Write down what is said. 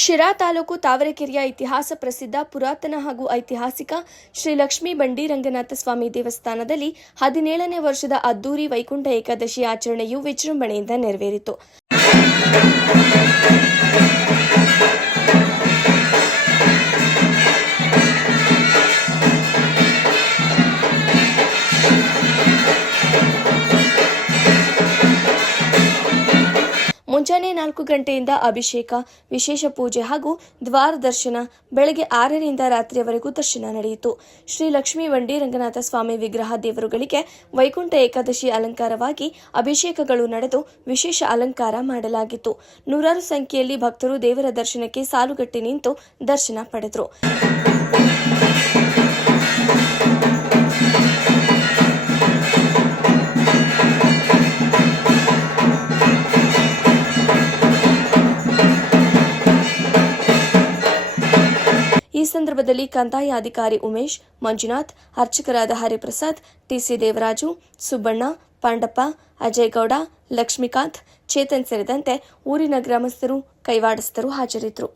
ಶಿರಾ ತಾಲೂಕು ತಾವರೆಕೆರೆಯ ಇತಿಹಾಸ ಪ್ರಸಿದ್ಧ ಪುರಾತನ ಹಾಗೂ ಐತಿಹಾಸಿಕ ಶ್ರೀ ಲಕ್ಷ್ಮೀ ಬಂಡಿ ರಂಗನಾಥ ಸ್ವಾಮಿ ದೇವಸ್ಥಾನದಲ್ಲಿ 17ನೇ ವರ್ಷದ ಅದ್ದೂರಿ ವೈಕುಂಠ ಏಕಾದಶಿ ಆಚರಣೆಯು ವಿಜೃಂಭಣೆಯಿಂದ ನೆರವೇರಿತು. ಮುಂಜಾನೆ 4 ಗಂಟೆಯಿಂದ ಅಭಿಷೇಕ, ವಿಶೇಷ ಪೂಜೆ ಹಾಗೂ ದ್ವಾರ ದರ್ಶನ, ಬೆಳಗ್ಗೆ 6ರಿಂದ ರಾತ್ರಿಯವರೆಗೂ ದರ್ಶನ ನಡೆಯಿತು. ಶ್ರೀ ಲಕ್ಷ್ಮೀ ಬಂಡಿ ರಂಗನಾಥ ಸ್ವಾಮಿ ವಿಗ್ರಹ ದೇವರುಗಳಿಗೆ ವೈಕುಂಠ ಏಕಾದಶಿ ಅಲಂಕಾರವಾಗಿ ಅಭಿಷೇಕಗಳು ನಡೆದು ವಿಶೇಷ ಅಲಂಕಾರ ಮಾಡಲಾಗಿತ್ತು. ನೂರಾರು ಸಂಖ್ಯೆಯಲ್ಲಿ ಭಕ್ತರು ದೇವರ ದರ್ಶನಕ್ಕೆ ಸಾಲುಗಟ್ಟಿ ನಿಂತು ದರ್ಶನ ಪಡೆದರು. ಈ ಸಂದರ್ಭದಲ್ಲಿ ಕಂದಾಯ ಅಧಿಕಾರಿ ಉಮೇಶ್, ಮಂಜುನಾಥ್, ಅರ್ಚಕರಾದ ಹರಿಪ್ರಸಾದ್, ಟಿಸಿ ದೇವರಾಜು, ಸುಬ್ಬಣ್ಣ, ಪಾಂಡಪ್ಪ, ಅಜಯ್ ಗೌಡ, ಲಕ್ಷ್ಮೀಕಾಂತ್, ಚೇತನ್ ಸೇರಿದಂತೆ ಊರಿನ ಗ್ರಾಮಸ್ಥರು, ಕೈವಾಡಸ್ಥರು ಹಾಜರಿದ್ದರು.